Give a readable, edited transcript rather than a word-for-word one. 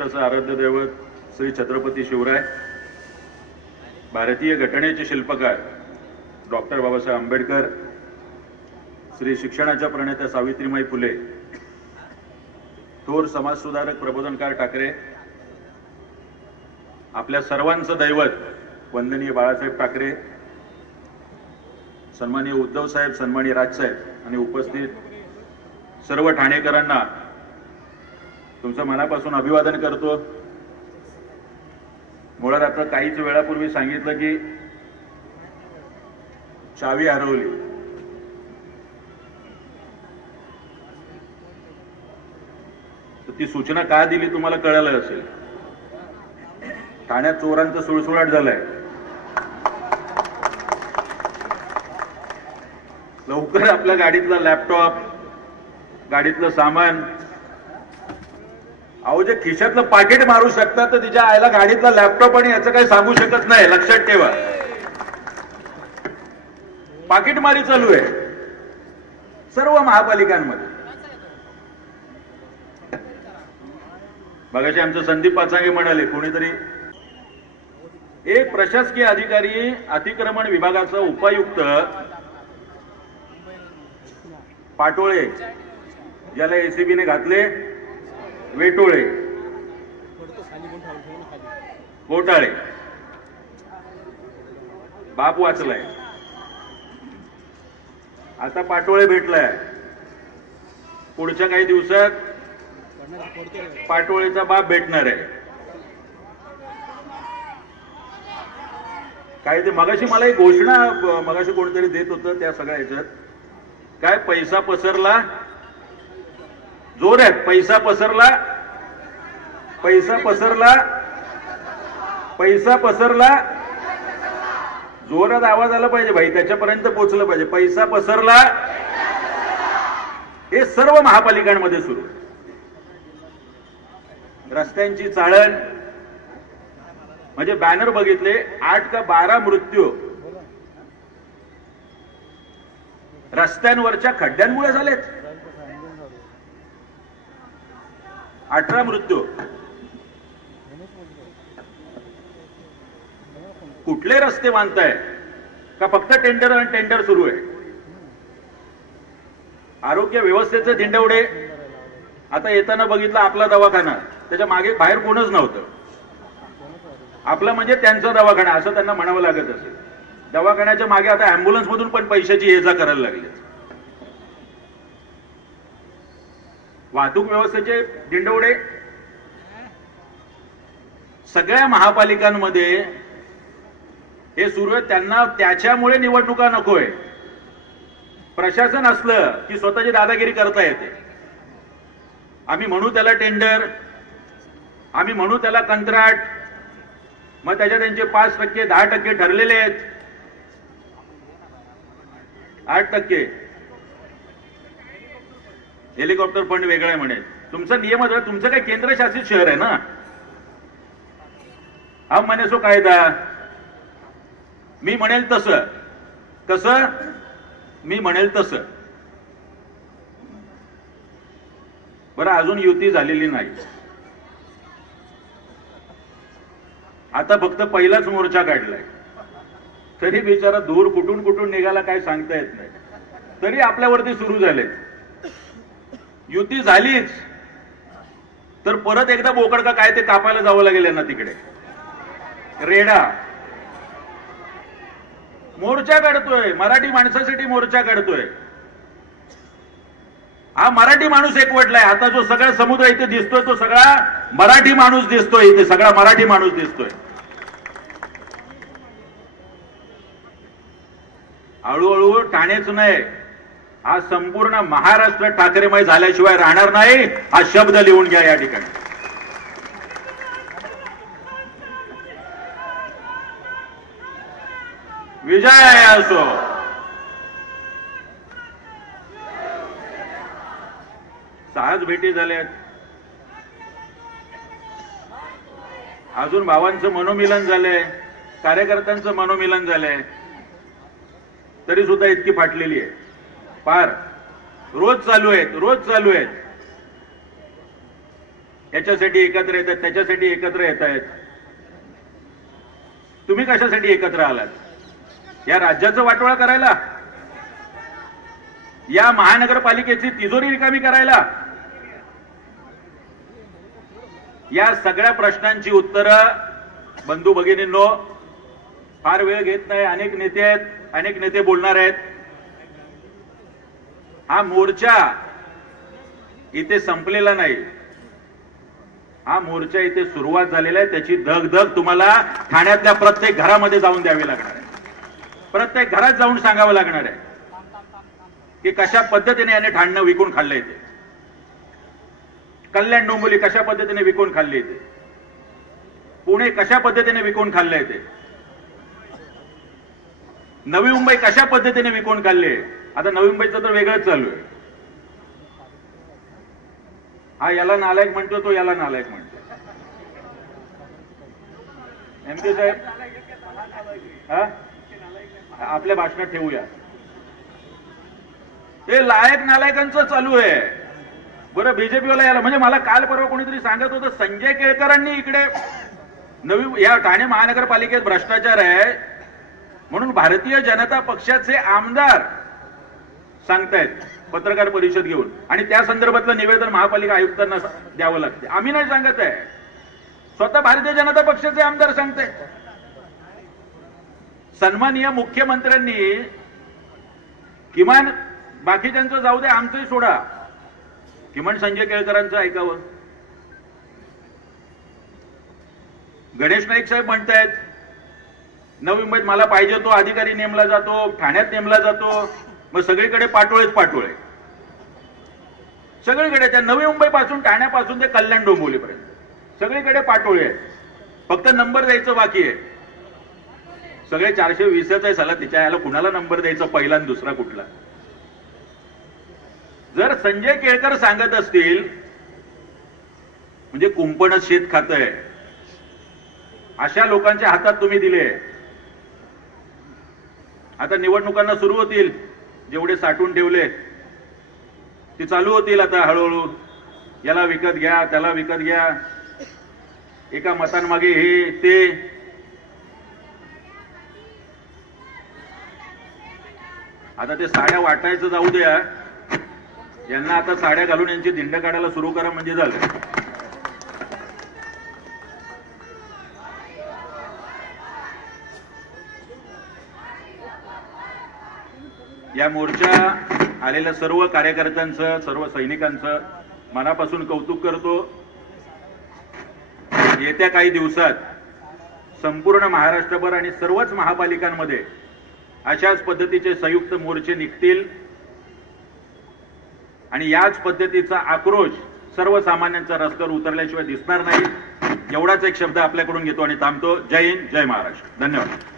महाराष्ट्राचं आराध्य दैवत श्री छत्रपती शिवराय, भारतीय घटनेचे शिल्पकार डॉक्टर बाबासाहेब आंबेडकर, श्री शिक्षणाच्या प्रणेत्या सावित्रीबाई फुले, थोर समाजसुधारक प्रबोधनकार ठाकरे, आपल्या सर्वांचं दैवत वंदनीय बाळासाहेब ठाकरे, सन्माननीय उद्धव साहेब, सन्माननीय राजसाहेब आणि उपस्थित सर्व ठाणेकरांना तुमचं मनापासून अभिवादन करतो। मुळात आता काहीच वेळापूर्वी सांगितलं की चावी हरवली, तर ती सूचना का दिली तुम्हाला कळलं असेल। ठाण्यात चोरांचा सुळसुळाट झालाय, लवकर आपल्या गाडीतला लॅपटॉप, गाडीतलं सामान, अहो जे खिशातलं पाकिट मारू शकतात तर तिच्या आईला गाडीतला लॅपटॉप आणि याचं काही सांगू शकत नाही, लक्षात ठेवा। पाकिटमारी चालू आहे सर्व महापालिकांमध्ये। मगाशी आमचं संदीप पाचांगे म्हणाले, कोणीतरी एक प्रशासकीय अधिकारी अतिक्रमण विभागाचा उपायुक्त पाटोळे, ज्याला एसीबीने घातले वेटोळे, घोटाळे, बाप वाचलाय, आता पाटोळे भेटलाय। पुढच्या काही दिवसात पाटोळेचा बाप भेटणार आहे। काय ते मगाशी मला एक घोषणा मगाशी कोणतरी देत होतं, त्या सगळ्या ह्याच्यात काय पैसा पसरला, जोर आहे, पैसा पसरला, पैसा पसरला, पैसा पसरला, जोरात आवाज आला पाहिजे भाई, त्याच्यापर्यंत पोहोचलं पाहिजे। पैसा पसरला, हे सर्व महापालिकांमध्ये सुरू। रस्त्यांची चाळण म्हणजे बॅनर बघितले, 8 का 12 मृत्यू रस्त्यांवरच्या खड्ड्यांमुळे झालेत, 18 मृत्यू। कुठले रस्ते बांधताय का फक्त टेंडर आणि टेंडर सुरू आहे? आरोग्य व्यवस्थेचे दिंडवडे, आता येताना बघितलं आपला दवाखाना, त्याच्या मागे बाहेर कोणच नव्हतं, आपला म्हणजे त्यांचा दवाखाना असं त्यांना म्हणावं लागत असेल। दवाखान्याच्या मागे आता अँब्युलन्स मधून पण पैशाची ये जा करायला लागली। वाहतूक व्यवस्थेचे दिंडवडे सगळ्या महापालिकांमध्ये हे सुरू आहे। त्यांना त्याच्यामुळे निवडणुका नकोय। प्रशासन असलं की स्वतःची दादागिरी करता येते। आम्ही म्हणू त्याला टेंडर, आम्ही म्हणू त्याला कंत्राट, मग त्याच्या त्यांचे 5%, 10% ठरलेले आहेत, 8%। हेलिकॉप्टर फंड वेगळा आहे म्हणे, तुमचा नियम आहे, तुमचं काय केंद्रशासित शहर आहे ना, हम म्हणे सो कायदा, मी म्हणेल तसं, कसं मी म्हणेल तसं। बरं, अजून युती झालेली नाही, आता फक्त पहिलाच मोर्चा काढलाय, तरी बिचारा दूर कुठून कुठून निघाला काय सांगता येत नाही, तरी आपल्यावरती सुरू झाले। युती झालीच तर परत एकदा बोकड का काय ते कापायला जावं लागेल यांना तिकडे। रेडा मोर्चा काढतोय, मराठी माणसासाठी मोर्चा काढतोय। हा मराठी माणूस एकवटलाय, आता जो सगळा समुद्र इथे दिसतोय तो सगळा मराठी माणूस दिसतोय, इथे सगळा मराठी माणूस दिसतोय। हळूहळू ठाणेच नाही, हा संपूर्ण महाराष्ट्र ठाकरेमय झाल्याशिवाय राहणार नाही, हा शब्द लिहून घ्या या ठिकाणी। विजय असो। सहज भेटी झाल्यात, अजून भावांचं मनोमिलन झालंय, कार्यकर्त्यांचं मनोमिलन झालंय, तरी सुद्धा इतकी फाटलेली आहे। पार रोज चालू आहेत, रोज चालू आहेत। याच्यासाठी एकत्र येत आहेत, त्याच्यासाठी एकत्र येत आहेत. तुम्ही कशासाठी एकत्र आलात? या राज्याचं वाटोळा करायला? या महानगरपालिकेची तिजोरी रिकामी करायला? या सगळ्या प्रश्नांची उत्तरं बंधू भगिनींनो फार वेळ घेत नाही. अनेक नेते आहेत, अनेक नेते बोलणार आहेत. हा मोर्चा इथे संपलेला नाही. हा मोर्चा इथे सुरुवात झालेला आहे. त्याची धगधग तुम्हाला ठाण्यातल्या प्रत्येक घरामध्ये जाऊन द्यावी लागणार आहे. प्रत्येक घरात जाऊन सांगावं लागणार आहे की कशा पद्धतीने याने ठाणं विकून खाल्लंय ते. कल्याण डोंबिवली कशा पद्धतीने विकून खाल्ली ते. पुणे कशा पद्धतीने विकून खाल्लंय ते. नवी मुंबई कशा पद्धतीने विकून खाल्ले. आता नवी मुंबईचं तर वेगळंच चालू आहे. हा याला नालायक म्हणतो, तो याला नालायक म्हणतो. एमपी साहेब हा आपल्या भाषणात ठेवूया. हे लायक नालायकांचं चालू आहे. बरं बीजेपीवाला याला म्हणजे मला काल परवा कोणीतरी सांगत होतं संजय केळकरांनी इकडे नवी या ठाणे महानगरपालिकेत भ्रष्टाचार आहे म्हणून भारतीय जनता पक्षाचे आमदार सांगतायत पत्रकार परिषद घेऊन आणि त्या संदर्भातलं निवेदन महापालिका आयुक्तांना द्यावं लागते. आम्ही नाही सांगत आहे, स्वतः भारतीय जनता पक्षाचे आमदार सांगतायत. सन्माननीय मुख्यमंत्र्यांनी किमान बाकीच्यांचं जाऊ दे, आमचंही सोडा, किमान संजय केळकरांचं ऐकावं. गणेश नाईक साहेब म्हणतायत नवी मुंबईत मला पाहिजे तो अधिकारी नेमला जातो, ठाण्यात नेमला जातो, मग सगळीकडे पाटोळेच पाटोळे. सगळीकडे त्या नवी मुंबई पासून ठाण्यापासून ते कल्याण डोंबिवलीपर्यंत सगळीकडे पाटोळे आहेत. फक्त नंबर द्यायचं बाकी आहे. सगळे 420च आहे. साला तिच्या याला कुणाला नंबर द्यायचा पहिला आणि दुसरा कुठला? जर संजय केळकर सांगत असतील म्हणजे कुंपणच शेत खातंय, अशा लोकांच्या हातात तुम्ही दिले. आता निवडणुकांना सुरू होतील, जेवढे साठवून ठेवले ते चालू होतील आता हळूहळू. याला विकत घ्या, त्याला विकत घ्या, एका मतांमागे हे ते. आता ते साड्या वाटायचं जाऊ द्या, यांना आता साड्या घालून यांची धिंड काढायला सुरू करा म्हणजे झालं. या मोर्चा आलेल्या सर्व कार्यकर्त्यांचं, सर्व सैनिकांचं मनापासून कौतुक करतो. येत्या काही दिवसात संपूर्ण महाराष्ट्रभर आणि सर्वच महापालिकांमध्ये अशाच पद्धतीचे संयुक्त मोर्चे निघतील आणि याच पद्धतीचा आक्रोश सर्वसामान्यांचा रस्त्यावर उतरल्याशिवाय दिसणार नाही. एवढाच एक शब्द आपल्याकडून घेतो आणि थांबतो. जय हिंद, जय महाराष्ट्र. धन्यवाद.